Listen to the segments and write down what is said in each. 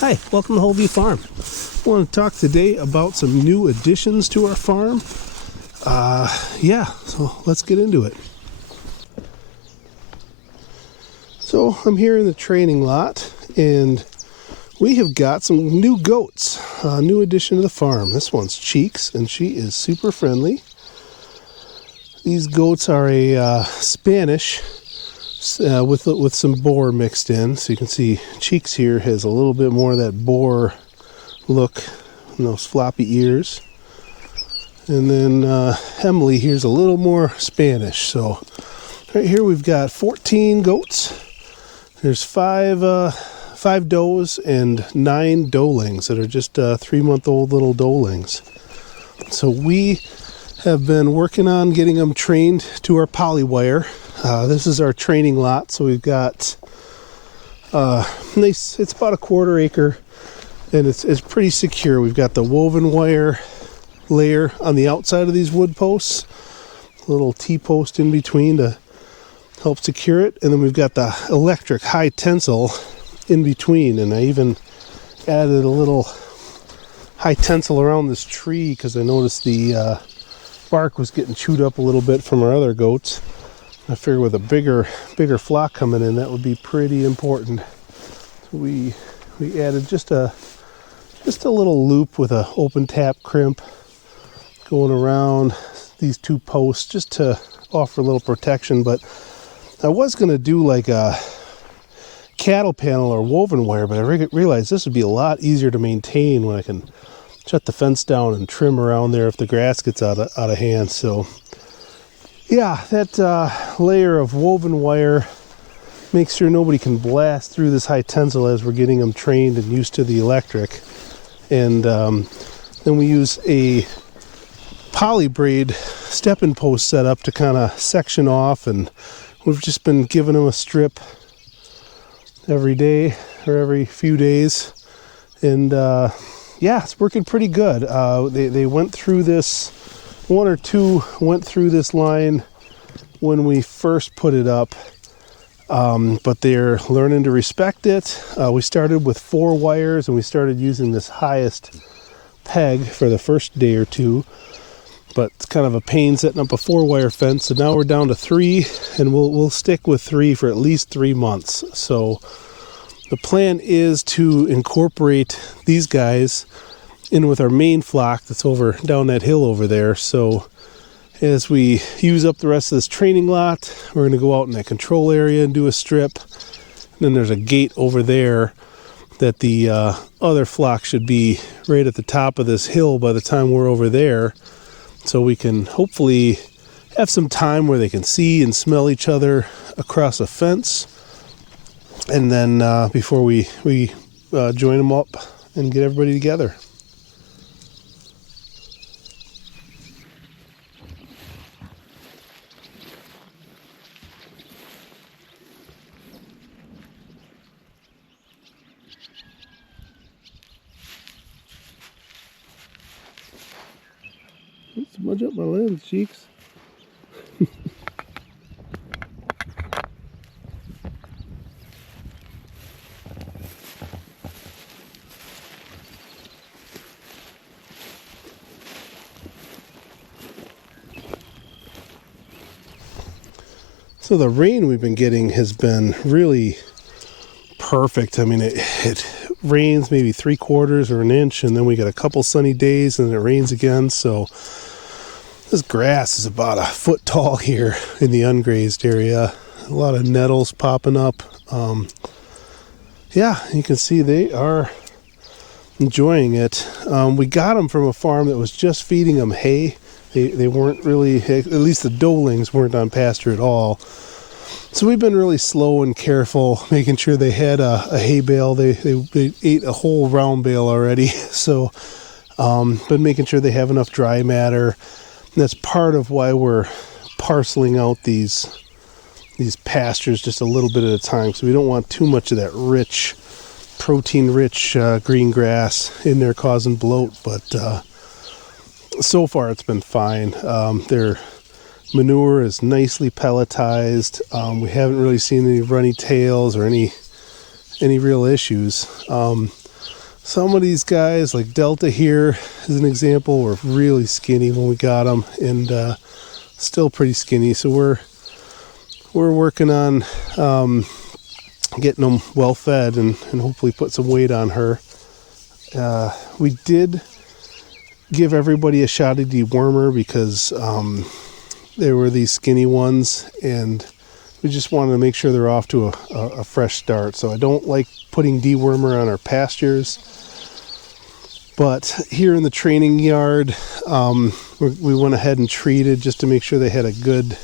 Hi, welcome to Whole View Farm. I want to talk today about some new additions to our farm. So let's get into it. So I'm here in the training lot, and we have got some new goats, a new addition to the farm. This one's Cheeks, and she is super friendly. These goats are a Spanish with some Boer mixed in. So you can see Cheeks here has a little bit more of that Boer look and those floppy ears. And then Emily here's a little more Spanish. So right here we've got 14 goats. There's five does and 9 doelings that are just 3-month-old little doelings. So we have been working on getting them trained to our polywire. This is our training lot, so we've got nice. It's about a 1/4 acre, and it's pretty secure. We've got the woven wire layer on the outside of these wood posts, a little T-post in between to help secure it, and then we've got the electric high tensile in between. And I even added a little high tensile around this tree because I noticed the bark was getting chewed up a little bit from our other goats. I figured with a bigger flock coming in, that would be pretty important. So we added just a little loop with a open tap crimp going around these 2 posts just to offer a little protection. But I was going to do like a cattle panel or woven wire, but I realized this would be a lot easier to maintain when I can shut the fence down and trim around there if the grass gets out of hand. So yeah, that layer of woven wire makes sure nobody can blast through this high tensile as we're getting them trained and used to the electric. And then we use a poly braid stepping post setup to kind of section off, and we've just been giving them a strip every day or every few days. And it's working pretty good. They went through this. 1 or 2 went through this line when we first put it up, but they're learning to respect it. We started with 4 wires, and we started using this highest peg for the first day or 2, but it's kind of a pain setting up a 4-wire fence. So now we're down to 3, and we'll stick with 3 for at least 3 months. So the plan is to incorporate these guys in with our main flock that's over down that hill over there. So as we use up the rest of this training lot, we're going to go out in that control area and do a strip. And then there's a gate over there that the other flock should be right at the top of this hill by the time we're over there. So we can hopefully have some time where they can see and smell each other across a fence. And then before we join them up and get everybody together. Smudge up my lens, Cheeks. So the rain we've been getting has been really perfect. I mean, it rains maybe 3/4 or an inch, and then we get a couple sunny days, and then it rains again. So this grass is about 1 foot tall here in the ungrazed area. A lot of nettles popping up. You can see they are enjoying it. We got them from a farm that was just feeding them hay. They weren't really, at least the doelings weren't on pasture at all. So we've been really slow and careful, making sure they had a hay bale. They ate a whole round bale already. So been making sure they have enough dry matter. And that's part of why we're parceling out these pastures just a little bit at a time. So we don't want too much of that rich, protein-rich green grass in there causing bloat. But so far it's been fine. Their manure is nicely pelletized. We haven't really seen any runny tails or any real issues. some of these guys, like Delta here is an example, were really skinny when we got them, and still pretty skinny. So we're working on getting them well fed and hopefully put some weight on her. We did give everybody a shot of dewormer because there were these skinny ones, and we just wanted to make sure they're off to a fresh start. So I don't like putting dewormer on our pastures, but here in the training yard, we went ahead and treated just to make sure they had a good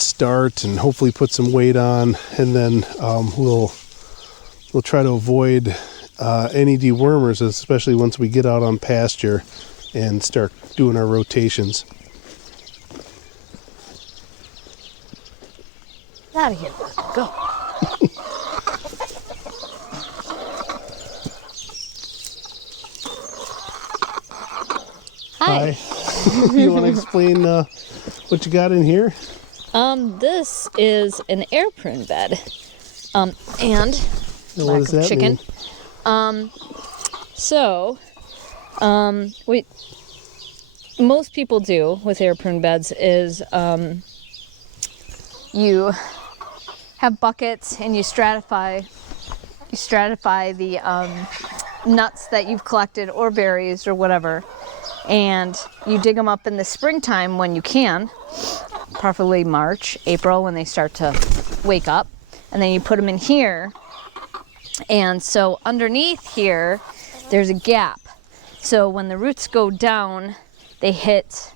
start and hopefully put some weight on, and then we'll try to avoid any dewormers, especially once we get out on pasture and start doing our rotations. Get out of here. Go. Hi. You want to explain what you got in here? This is an air prune bed. And what does that chicken. mean? Most people do with air prune beds is you have buckets and you stratify the nuts that you've collected or berries or whatever, and you dig them up in the springtime when you can, preferably March, April, when they start to wake up, and then you put them in here. And so underneath here there's a gap, so when the roots go down they hit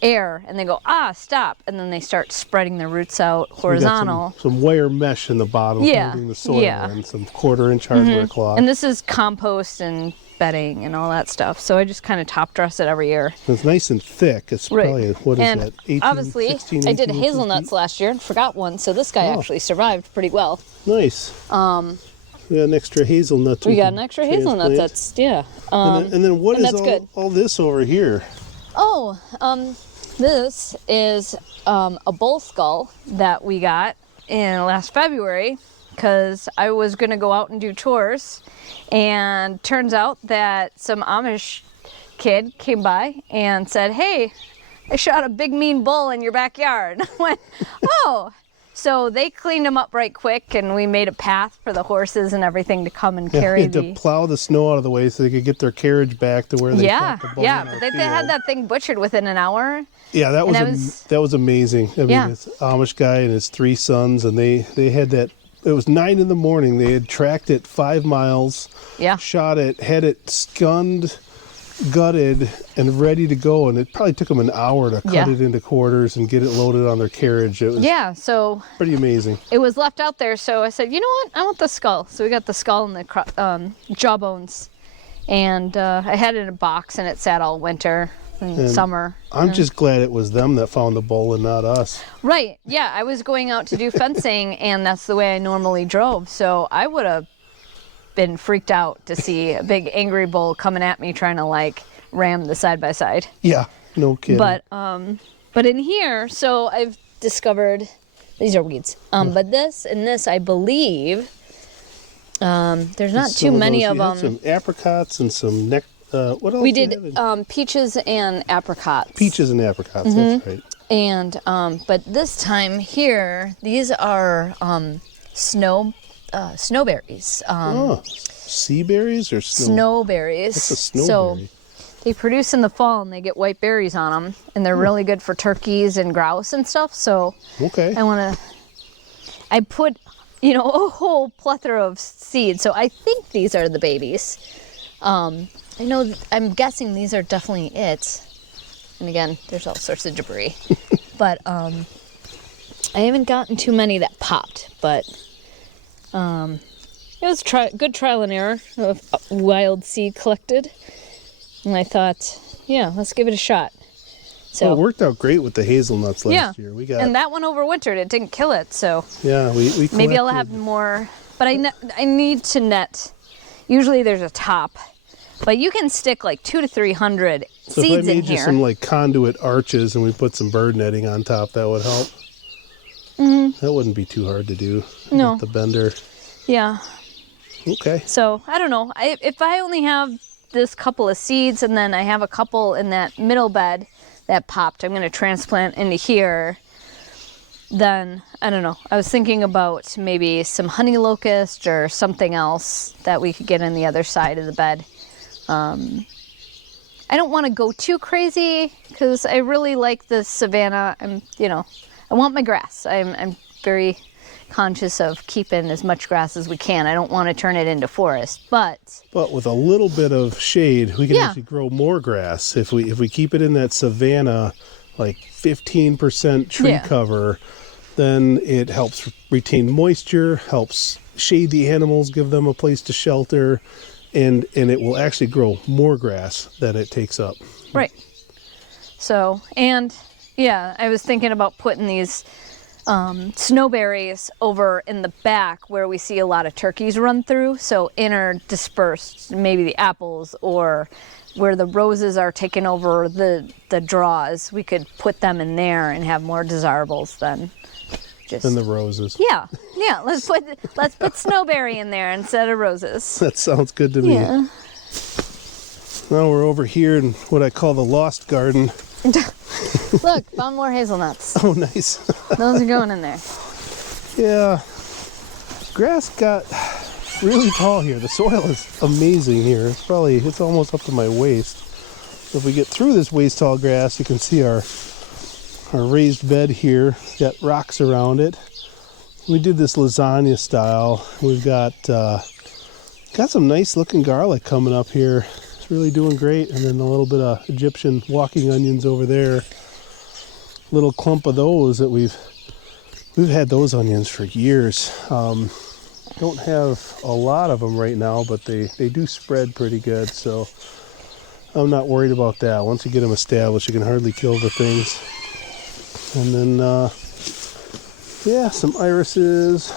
air and they go stop, and then they start spreading their roots out horizontal. Some wire mesh in the bottom holding the soil, and some 1/4-inch hardware cloth. And this is compost and bedding and all that stuff, so I just kind of top dress it every year. It's nice and thick. It's probably, what is and that, 18, obviously 16, I did 18 hazelnuts last year and forgot one, so this guy actually survived pretty well. Nice. We got an extra hazelnut. We got an extra hazelnut. That's and then what is all this over here? This is a bull skull that we got in last February because I was going to go out and do chores, and turns out that some Amish kid came by and said, "Hey, I shot a big mean bull in your backyard." I went, "Oh." So they cleaned them up right quick, and we made a path for the horses and everything to come and carry to plow the snow out of the way so they could get their carriage back to where they shot the bull. But they had that thing butchered within an hour. Yeah, that was amazing. I mean, it's Amish guy and his 3 sons, and they had that. It was 9 in the morning. They had tracked it 5 miles. Yeah. Shot it, had it skunned, gutted, and ready to go, and it probably took them an hour to cut it into quarters and get it loaded on their carriage. It was so pretty amazing. It was left out there, so I said, you know what, I want the skull. So we got the skull and the jawbones, and I had it in a box, and it sat all winter and summer. I'm just glad it was them that found the bull and not us. Right. Yeah, I was going out to do fencing, and that's the way I normally drove, so I would have been freaked out to see a big angry bull coming at me trying to like ram the side-by-side. Yeah, no kidding. But in here, so I've discovered these are weeds. But this and this, I believe, there's not too many of them. Some apricots and some what else? We did peaches and apricots. Peaches and apricots. That's right. And but this time here, these are snowberries. Sea berries or snowberries? What's a snowberry? So they produce in the fall, and they get white berries on them, and they're really good for turkeys and grouse and stuff. So I put, a whole plethora of seeds. So I think these are the babies. I'm guessing these are definitely it. And again, there's all sorts of debris. But I haven't gotten too many that popped, but it was good trial and error of wild seed collected. And I thought, let's give it a shot. So it worked out great with the hazelnuts last year. And that one overwintered. It didn't kill it, so we maybe I'll have more. But I need to net. Usually there's a top, but you can stick like 200 to 300 seeds in here. So if I made you some like conduit arches and we put some bird netting on top, that would help. That wouldn't be too hard to do. No. With the bender. Yeah. Okay. So I don't know. If I only have this couple of seeds and then I have a couple in that middle bed that popped, I'm going to transplant into here. Then I don't know. I was thinking about maybe some honey locust or something else that we could get in the other side of the bed. I don't want to go too crazy because I really like the savanna. I want my grass. I'm very conscious of keeping as much grass as we can. I don't want to turn it into forest, but with a little bit of shade, we can Yeah. actually grow more grass. If we keep it in that savanna, like 15% tree Yeah. cover, then it helps retain moisture, helps shade the animals, give them a place to shelter, and it will actually grow more grass that it takes up. right. So, and yeah, I was thinking about putting these snowberries over in the back where we see a lot of turkeys run through. So interdispersed, maybe the apples, or where the roses are taking over the draws, we could put them in there and have more desirables than just And the roses. yeah. Let's put snowberry in there instead of roses. That sounds good to me. Yeah. Now we're over here in what I call the lost garden. Look, found more hazelnuts. Oh, nice. Those are going in there. Yeah. Grass got really tall here. The soil is amazing here. It's almost up to my waist. If we get through this waist tall grass, you can see our raised bed here. Got rocks around it. We did this lasagna style. We've got some nice looking garlic coming up here. It's really doing great. And then a little bit of Egyptian walking onions over there. Little clump of those that we've had those onions for years. Don't have a lot of them right now, but they do spread pretty good, so I'm not worried about that. Once you get them established, you can hardly kill the things. And then yeah, some irises.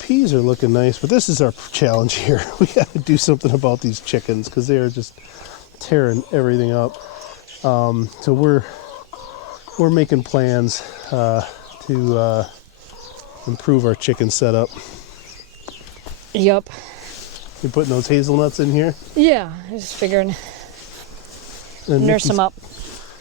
Peas are looking nice, but this is our challenge here. We got to do something about these chickens because they are just tearing everything up. So we're making plans to improve our chicken setup. Yup. You're putting those hazelnuts in here. Yeah, I was just figuring And nurse them up.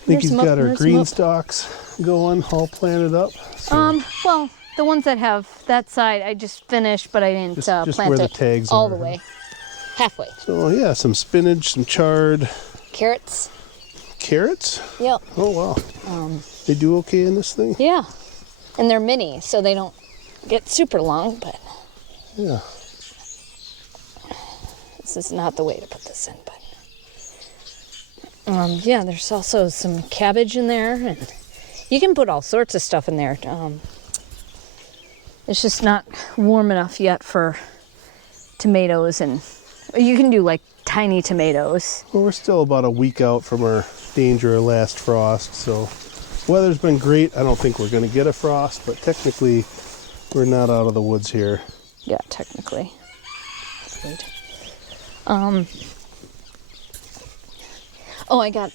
Nikki's Nurse 'em up, got her nurse 'em green up. stalks going, all planted up. So Well, the ones that have that side, I just finished, but I didn't Just plant where the it tags all are. the way. Halfway. So yeah, some spinach, some chard, Carrots. carrots. Yep. Oh wow. They do okay in this thing? Yeah. And they're mini, so they don't get super long, but Yeah. this is not the way to put this in. But yeah, there's also some cabbage in there, and you can put all sorts of stuff in there. It's just not warm enough yet for tomatoes, and you can do like tiny tomatoes. Well, we're still about a week out from our danger of last frost, so weather's been great. I don't think we're going to get a frost, but technically we're not out of the woods here. Yeah, technically. Good. Oh, I got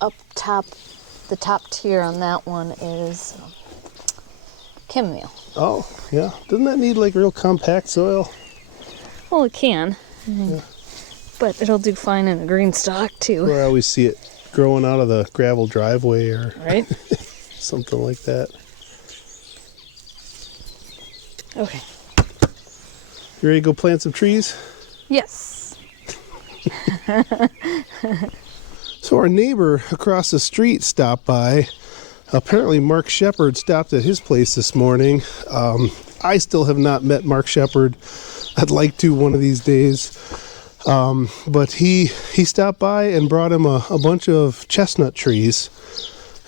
up top. The top tier on that one is chamomile. Oh, yeah. Doesn't that need like real compact soil? Well, it can, but it'll do fine in a green stalk too, Where I always see it growing out of the gravel driveway or right? something like that. Okay. You ready to go plant some trees? Yes. So our neighbor across the street stopped by. Apparently Mark Shepard stopped at his place this morning. I still have not met Mark Shepard. I'd like to one of these days. But he stopped by and brought him a bunch of chestnut trees.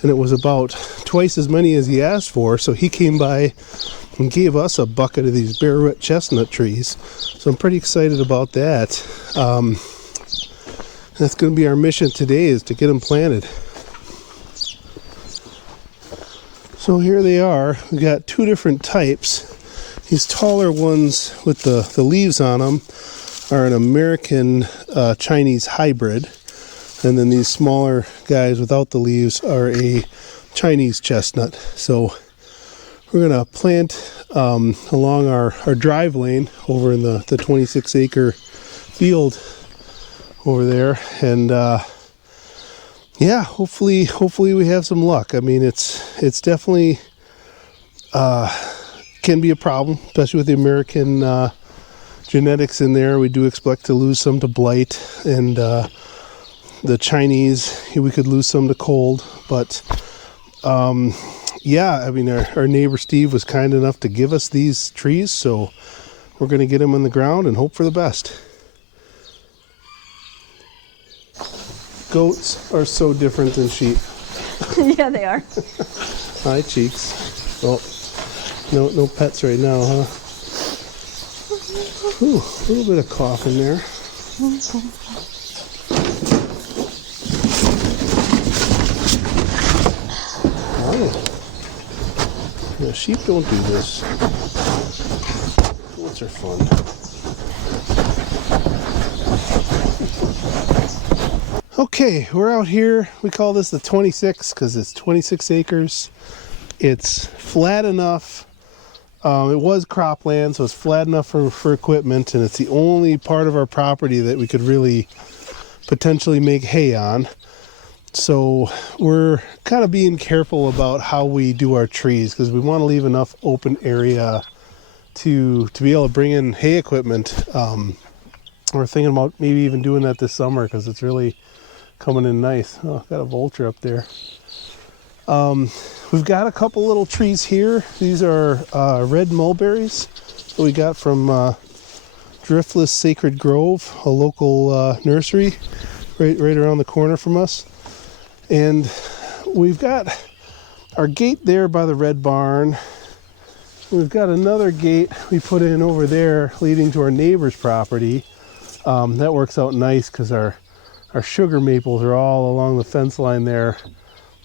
And it was about twice as many as he asked for. So he came by and gave us a bucket of these bare root chestnut trees. So I'm pretty excited about that. That's going to be our mission today, is to get them planted. So here they are. We got two different types. These taller ones with the leaves on them are an American Chinese hybrid. And then these smaller guys without the leaves are a Chinese chestnut. So we're gonna plant along our drive lane over in the 26 acre field over there, and yeah, hopefully we have some luck. I mean, it's definitely can be a problem, especially with the American genetics in there. We do expect to lose some to blight, and the Chinese, we could lose some to cold, but yeah, I mean, our neighbor Steve was kind enough to give us these trees, so we're going to get them in the ground and hope for the best. Goats are so different than sheep. Yeah, they are. Hi, Cheeks. Oh, no pets right now, huh? Ooh, a little bit of coughing there. Oh. Yeah, sheep don't do this. Goats are fun. Okay, we're out here. We call this the 26 because it's 26 acres. It's flat enough. It was cropland, so it's flat enough for equipment, and it's the only part of our property that we could really potentially make hay on. So we're kind of being careful about how we do our trees because we want to leave enough open area to be able to bring in hay equipment. We're thinking about maybe even doing that this summer because it's really coming in nice. Oh, got a vulture up there. We've got a couple little trees here. These are red mulberries that we got from Driftless Sacred Grove, a local nursery right around the corner from us. And we've got our gate there by the red barn. We've got another gate we put in over there leading to our neighbor's property. That works out nice because our sugar maples are all along the fence line there.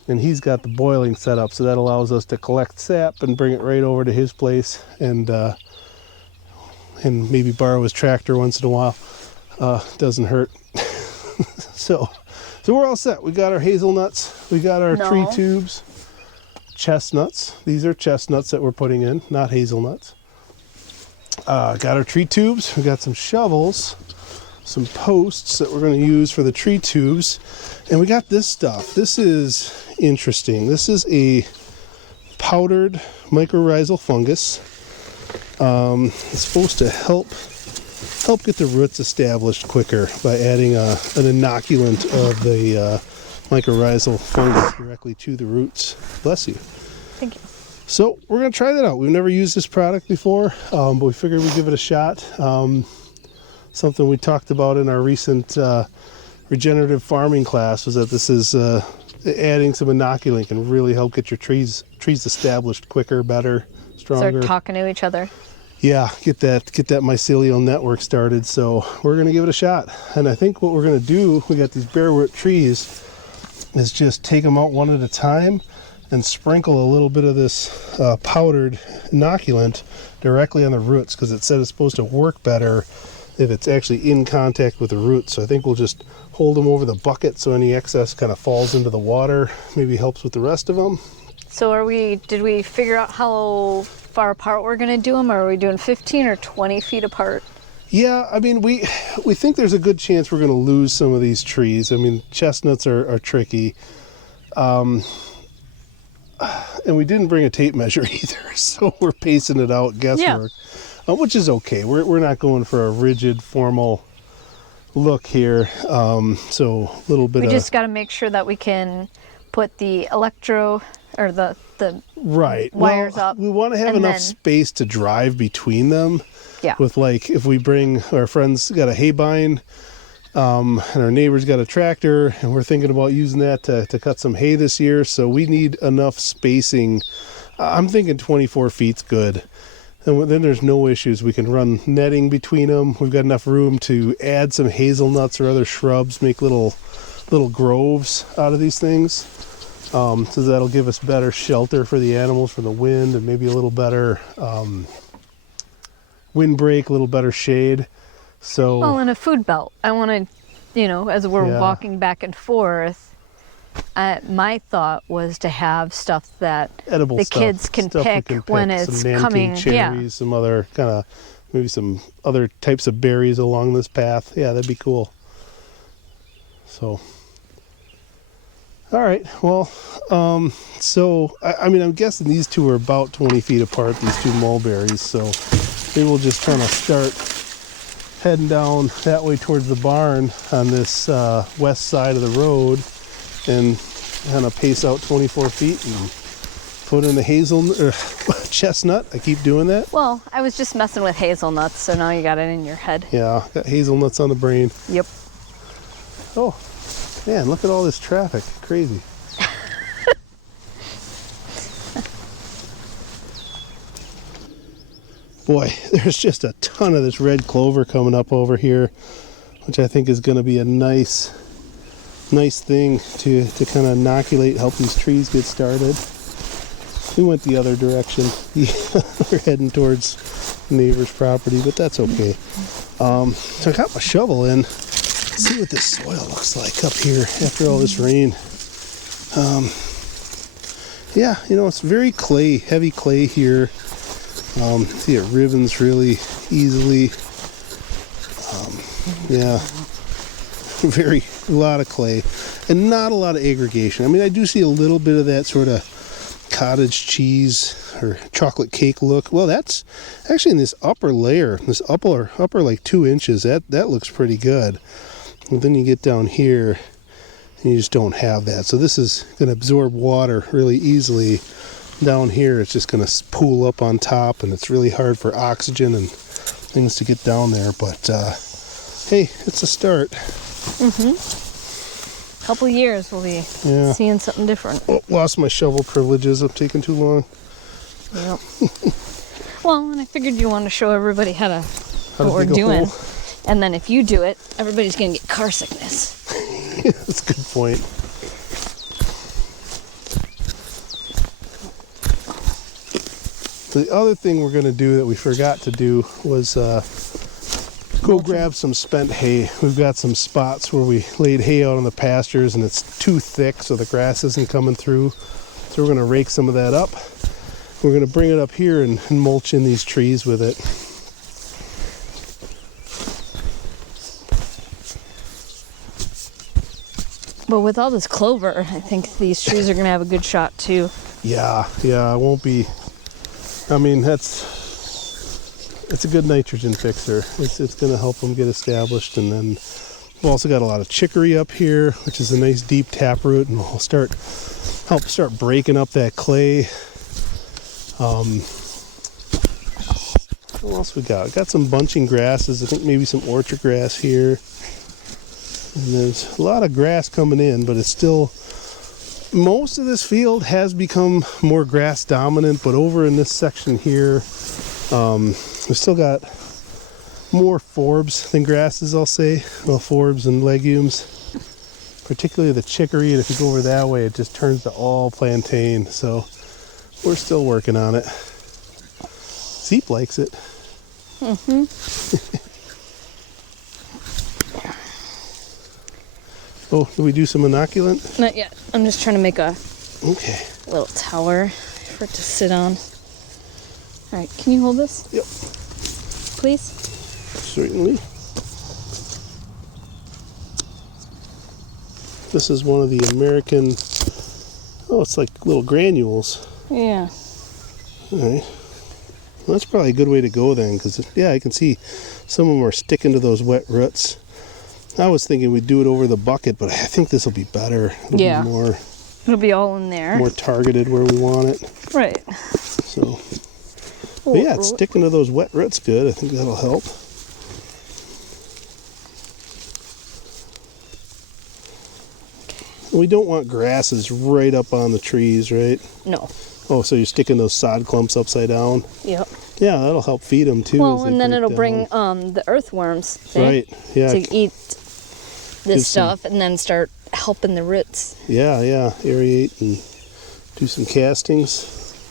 And he's got the boiling set up, so that allows us to collect sap and bring it right over to his place, and maybe borrow his tractor once in a while. Doesn't hurt. So we're all set. We got our hazelnuts. We got our tree tubes. Chestnuts. These are chestnuts that we're putting in, not hazelnuts. Got our tree tubes. We got some shovels, some posts that we're going to use for the tree tubes, and we got this stuff. This is interesting. This is a powdered mycorrhizal fungus. It's supposed to help get the roots established quicker by adding an inoculant of the mycorrhizal fungus directly to the roots. Bless you. Thank you. So we're going to try that out. We've never used this product before, but we figured we'd give it a shot. Something we talked about in our recent regenerative farming class was that this is adding some inoculant can really help get your trees established quicker, better, stronger. Start talking to each other. Yeah, get that mycelial network started. So we're gonna give it a shot. And I think what we're gonna do, we got these bare root trees, is just take them out one at a time and sprinkle a little bit of this powdered inoculant directly on the roots, because it said it's supposed to work better if it's actually in contact with the roots. So I think we'll just hold them over the bucket so any excess kind of falls into the water, maybe helps with the rest of them. So did we figure out how far apart we're going to do them, or are we doing 15 or 20 feet apart? Yeah, I mean, we think there's a good chance we're going to lose some of these trees. I mean, chestnuts are tricky. And we didn't bring a tape measure either, so we're pacing it out, guesswork. Yeah. Which is okay. We're not going for a rigid, formal look here. So a little bit. We just got to make sure that we can put the electro or the right wires up. We want to have enough space to drive between them. Yeah. With, like, if we bring our friends got a hay bine, and our neighbor's got a tractor, and we're thinking about using that to cut some hay this year. So we need enough spacing. I'm thinking 24 feet's good. And then there's no issues. We can run netting between them. We've got enough room to add some hazelnuts or other shrubs, make little groves out of these things. So that'll give us better shelter for the animals from the wind, and maybe a little better windbreak, a little better shade. So, well, in a food belt, I want to, as we're walking back and forth, My thought was to have stuff that Edible the stuff. kids can Stuff we pick can when pick. it's some Nanking coming. cherries, some other kind of, maybe some other types of berries along this path. Yeah, that'd be cool. So, all right. Well, so I mean, I'm guessing these two are about 20 feet apart. These two mulberries. So maybe we'll just kind of start heading down that way towards the barn on this west side of the road, and kind of pace out 24 feet and put in the chestnut. I keep doing that. Well, I was just messing with hazelnuts, so now you got it in your head. Yeah, got hazelnuts on the brain. Yep. Oh, man, look at all this traffic. Crazy. Boy, there's just a ton of this red clover coming up over here, which I think is going to be a nice thing to kind of inoculate, help these trees get started. We went the other direction. We're heading towards the neighbor's property, but that's okay. So I got my shovel in. Let's see what this soil looks like up here after all this rain. Yeah, you know, it's very clay, heavy clay here. See, it ribbons really easily. Yeah, a lot of clay and not a lot of aggregation. I mean, I do see a little bit of that sort of cottage cheese or chocolate cake look. Well, that's actually in this upper layer, this upper like 2 inches. That looks pretty good. And then you get down here and you just don't have that. So this is going to absorb water really easily. Down here it's just going to pool up on top, and it's really hard for oxygen and things to get down there, but hey, it's a start. Couple years we'll be seeing something different. Oh, lost my shovel privileges. I'm taking too long. Yep. Well, and I figured you wanted to show everybody what we're dig a doing, hole. and then if you do it, everybody's gonna get car sickness. That's a good point. The other thing we're going to do that we forgot to do was go grab some spent hay. We've got some spots where we laid hay out on the pastures and it's too thick, so the grass isn't coming through. So we're going to rake some of that up. We're going to bring it up here and mulch in these trees with it. But with all this clover, I think these trees are going to have a good shot too. Yeah, it won't be. I mean, it's a good nitrogen fixer. It's going to help them get established. And then we've also got a lot of chicory up here, which is a nice deep taproot, and we'll help start breaking up that clay. What else we got? Got some bunching grasses. I think maybe some orchard grass here. And there's a lot of grass coming in, but it's still, most of this field has become more grass dominant, but over in this section here, we've still got more forbs than grasses, I'll say. Well, forbs and legumes, particularly the chicory, and if you go over that way, it just turns to all plantain. So we're still working on it. Zeep likes it. Oh, did we do some inoculant? Not yet. I'm just trying to make a Okay. little tower for it to sit on. All right, can you hold this? Yep. Please? Certainly. This is one of the American, it's like little granules. Yeah. All right. Well, that's probably a good way to go then, because, yeah, I can see some of them are sticking to those wet roots. I was thinking we'd do it over the bucket, but I think this will be better. It'll Yeah. be more, It'll be all in there. more targeted where we want it. Right. So, but yeah, it's sticking to those wet roots good. I think that'll help. We don't want grasses right up on the trees, right? No. Oh, so you're sticking those sod clumps upside down? Yep. Yeah, that'll help feed them too. Well, as and they then break it'll down. bring the earthworms Right, yeah. to eat this Give some- stuff and then start helping the roots. Yeah, aerate and do some castings.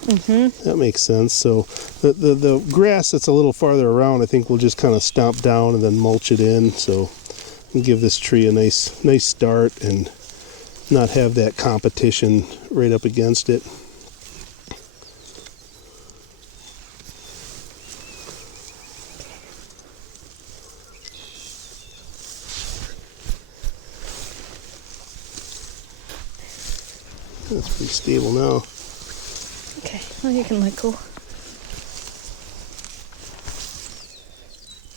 That makes sense. So the grass that's a little farther around, I think we'll just kind of stomp down and then mulch it in. So and give this tree a nice start, and not have that competition right up against it. That's pretty stable now. Okay, well, you can let go.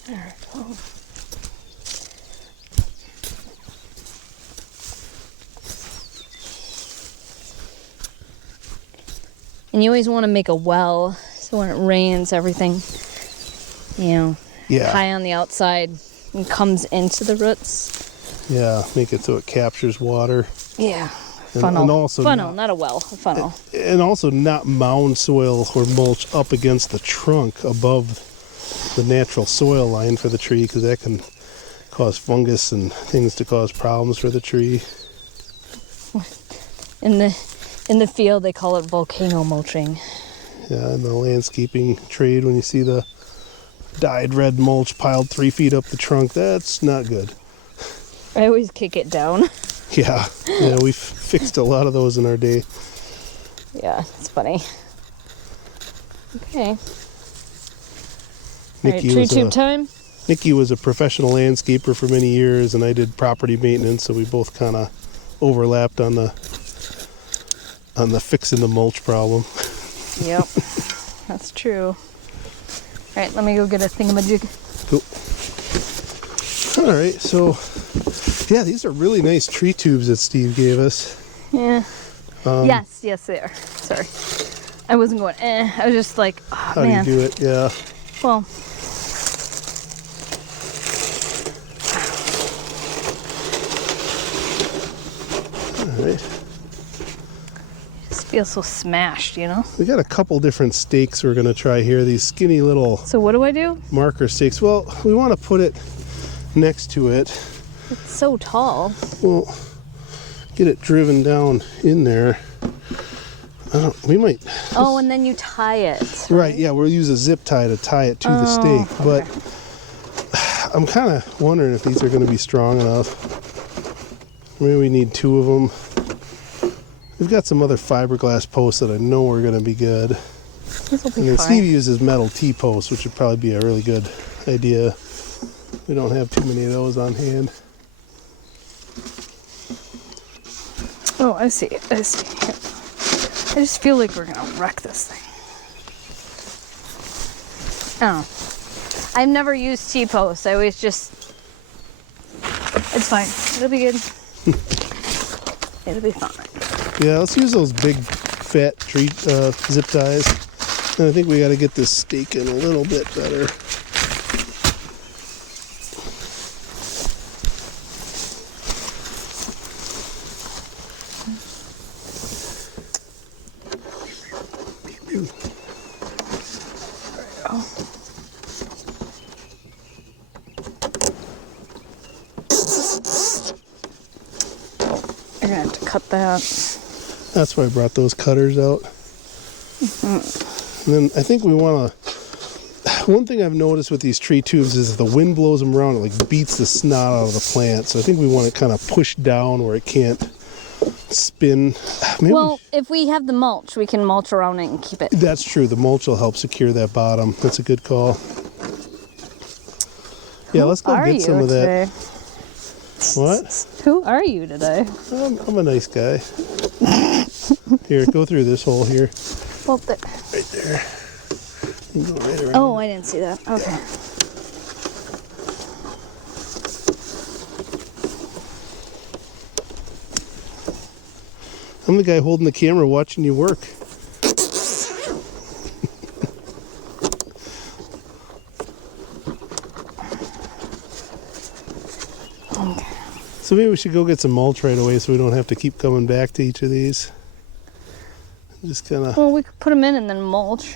Alright, well. And you always want to make a well, so when it rains, everything, you know, Yeah. high on the outside and comes into the roots. Yeah, make it so it captures water. Yeah. And- Funnel. and also Funnel, not a well, a funnel. And also not mound soil or mulch up against the trunk above the natural soil line for the tree, because that can cause fungus and things to cause problems for the tree. In the field, they call it volcano mulching. Yeah, in the landscaping trade, when you see the dyed red mulch piled 3 feet up the trunk, that's not good. I always kick it down. Yeah, we've fixed a lot of those in our day. Yeah, it's funny. Okay. All right, tree tube time. Nikki was a professional landscaper for many years, and I did property maintenance, so we both kind of overlapped on the fixing the mulch problem. Yep, that's true. All right, let me go get a thingamajig. Cool. All right, so yeah, these are really nice tree tubes that Steve gave us. Yeah. Yes, they are. Sorry. I wasn't going, I was just like, oh, How man. do you do it? Yeah. Well. All right. It just feels so smashed, you know? We got a couple different stakes we're going to try here. These skinny little So what do I do? marker stakes. Well, we want to put it next to it. It's so tall. Well, get it driven down in there. We might. Oh, and then you tie it. Right, yeah, we'll use a zip tie to tie it to the stake. okay. But I'm kind of wondering if these are going to be strong enough. Maybe we need 2 of them. We've got some other fiberglass posts that I know are going to be good. This will be And then fine. Steve uses metal T-posts, which would probably be a really good idea. We don't have too many of those on hand. Oh, I see. Here. I just feel like we're gonna wreck this thing. Oh. I've never used T-posts. I always just... It's fine. It'll be good. It'll be fine. Yeah, let's use those big, fat tree zip ties. And I think we got to get this stake in a little bit better. You're gonna have to cut that. That's why I brought those cutters out. And then I think we want to... One thing I've noticed with these tree tubes is if the wind blows them around, it like beats the snot out of the plant. So I think we want it kind of pushed down where it can't spin. Maybe Well, if we have the mulch, we can mulch around it and keep it. that's true. The mulch will help secure that bottom. That's a good call. Yeah, let's go get some of that. What? Who are you today? I'm a nice guy. Here, go through this hole here. Well, Right there. You can go right around. oh, I didn't see that. Okay. I'm the guy holding the camera watching you work. Okay. So maybe we should go get some mulch right away so we don't have to keep coming back to each of these. Just kind of... Well, we could put them in and then mulch.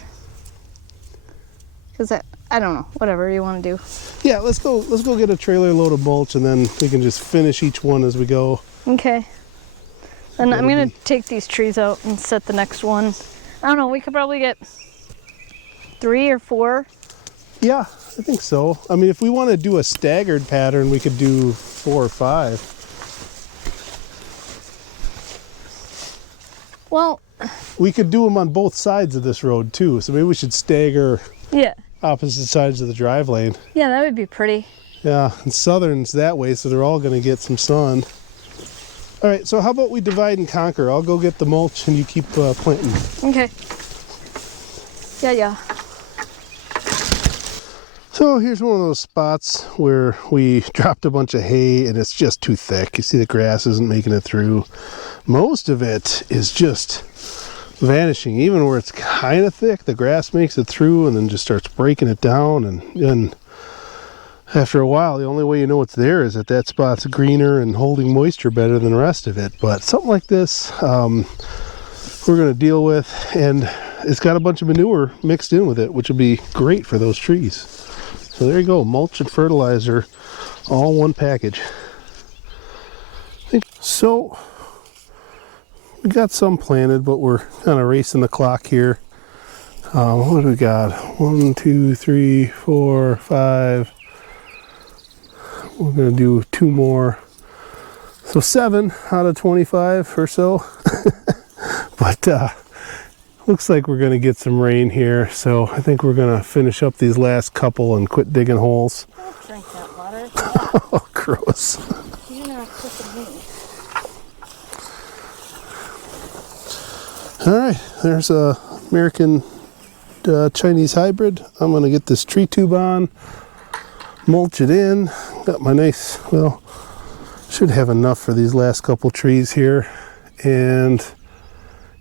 Because I don't know. Whatever you want to do. Yeah, let's go get a trailer load of mulch and then we can just finish each one as we go. Okay. Then I'm That'll going be- to take these trees out and set the next one. I don't know. We could probably get 3 or 4. Yeah, I think so. I mean, if we want to do a staggered pattern, we could do 4 or 5. Well, we could do them on both sides of this road too. So maybe we should stagger yeah. opposite sides of the drive lane. Yeah, that would be pretty. Yeah, and southern's that way, so they're all going to get some sun. All right, so how about we divide and conquer? I'll go get the mulch and you keep planting. Okay. Yeah. So here's one of those spots where we dropped a bunch of hay and it's just too thick. You see the grass isn't making it through. Most of it is just vanishing. Even where it's kind of thick, the grass makes it through and then just starts breaking it down. And after a while, the only way you know it's there is that spot's greener and holding moisture better than the rest of it. But something like this, we're going to deal with, and it's got a bunch of manure mixed in with it, which will be great for those trees. So there you go, mulch and fertilizer, all one package. So we got some planted, but we're kind of racing the clock here. What do we got? 1, 2, 3, 4, 5. We're going to do 2 more. So 7 out of 25 or so. But looks like we're going to get some rain here. So I think we're going to finish up these last couple and quit digging holes. Don't drink that water. Oh, gross. You're not cooking me. All right, there's a American Chinese hybrid. I'm going to get this tree tube on, mulch it in. Got my nice, well, should have enough for these last couple trees here. And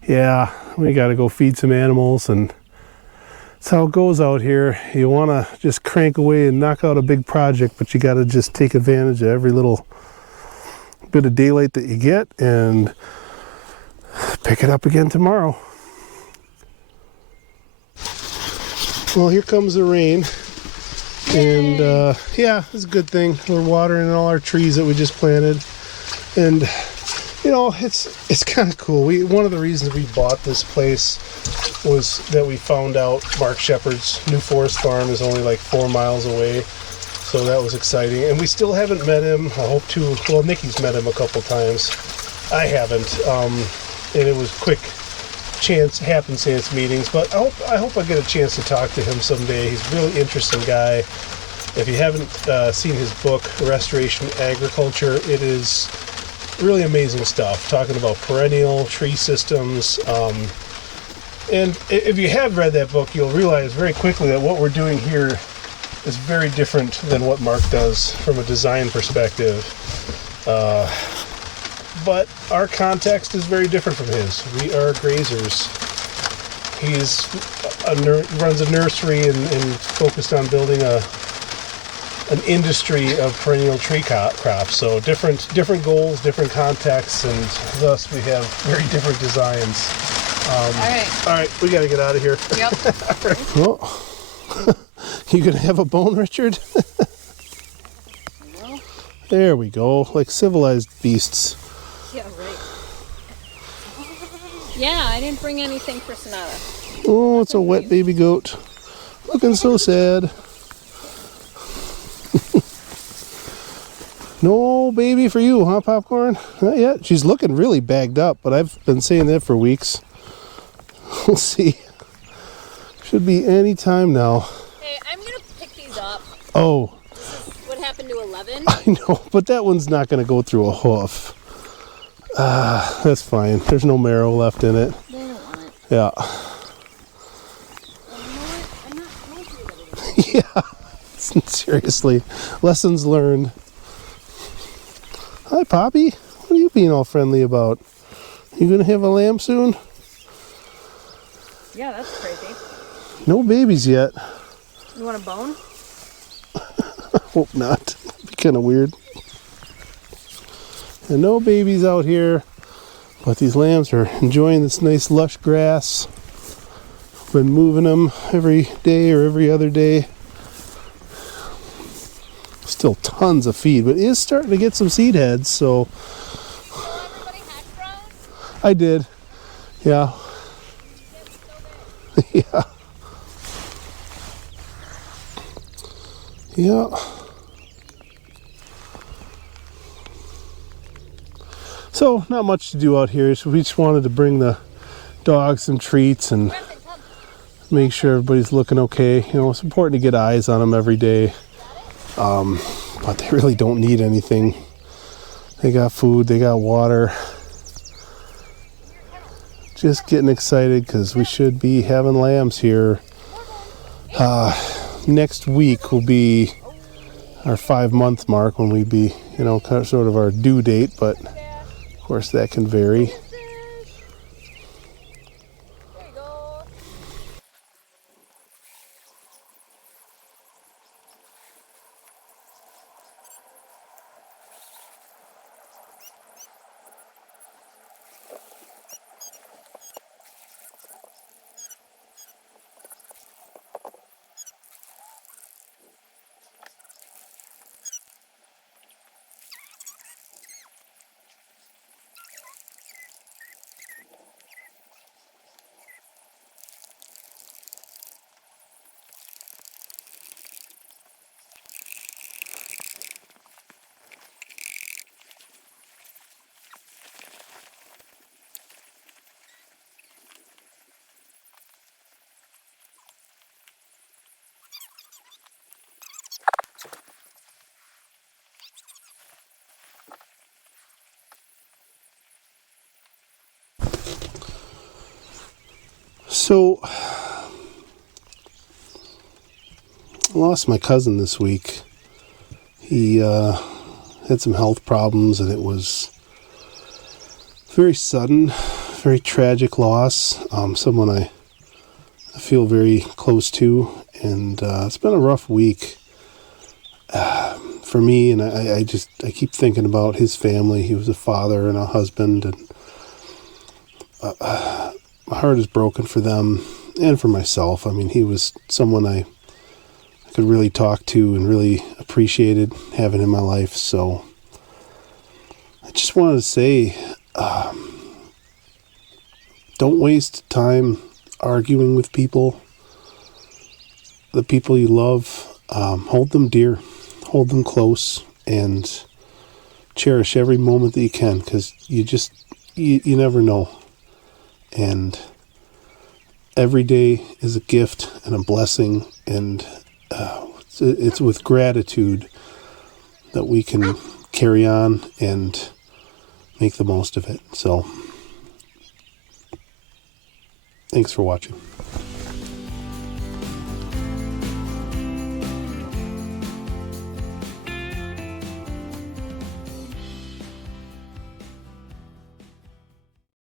yeah, we got to go feed some animals, and that's how it goes out here. You want to just crank away and knock out a big project, but you got to just take advantage of every little bit of daylight that you get and pick it up again tomorrow. Well, here comes the rain. And yeah, it's a good thing. We're watering all our trees that we just planted. And you know, it's kind of cool. One of the reasons we bought this place was that we found out Mark Shepard's New Forest Farm is only like 4 miles away. So that was exciting. And we still haven't met him. I hope to. Well, Nikki's met him a couple times. I haven't. And it was quick happenstance meetings, but I hope I get a chance to talk to him someday. He's a really interesting guy. If you haven't seen his book, Restoration Agriculture, it is really amazing stuff, talking about perennial tree systems. And if you have read that book, you'll realize very quickly that what we're doing here is very different than what Mark does from a design perspective. But our context is very different from his. We are grazers. He runs a nursery and focused on building an industry of perennial tree crops. So different goals, different contexts, and thus we have very different designs. All right, we got to get out of here. Yep. Well, you gonna have a bone, Richard? No. There we go, like civilized beasts. Yeah, right. Yeah, I didn't bring anything for Sonata. Oh, it's a wet baby goat. Looking so sad. No baby for you, huh, Popcorn? Not yet. She's looking really bagged up, but I've been saying that for weeks. We'll see. Should be any time now. Hey, I'm going to pick these up. Oh. What happened to 11? I know, but that one's not going to go through a hoof. That's fine. There's no marrow left in it. They don't want it. Yeah. Well, you know what? I'm not going to do that. Yeah. Seriously. Lessons learned. Hi, Poppy. What are you being all friendly about? You going to have a lamb soon? Yeah, that's crazy. No babies yet. You want a bone? Hope not. That'd be kind of weird. And no babies out here, but these lambs are enjoying this nice lush grass. Been moving them every day or every other day. Still tons of feed, but it is starting to get some seed heads, so. Everybody hatch browse? I did. Yeah. Yeah. Yeah. So not much to do out here, so we just wanted to bring the dogs some treats and make sure everybody's looking okay. You know, it's important to get eyes on them every day. But they really don't need anything. They got food, they got water. Just getting excited because we should be having lambs here. Next week will be our 5-month mark when we'd be, you know, kind of sort of our due date, but of course that can vary. So, I lost my cousin this week. He had some health problems, and it was very sudden, very tragic loss. Someone I feel very close to, and it's been a rough week for me. And I keep thinking about his family. He was a father and a husband, and my heart is broken for them and for myself. I mean, he was someone I could really talk to and really appreciated having in my life. So I just wanted to say, don't waste time arguing with people. The people you love, hold them dear, hold them close, and cherish every moment that you can, because you never know. And every day is a gift and a blessing, and it's with gratitude that we can carry on and make the most of it. So, thanks for watching.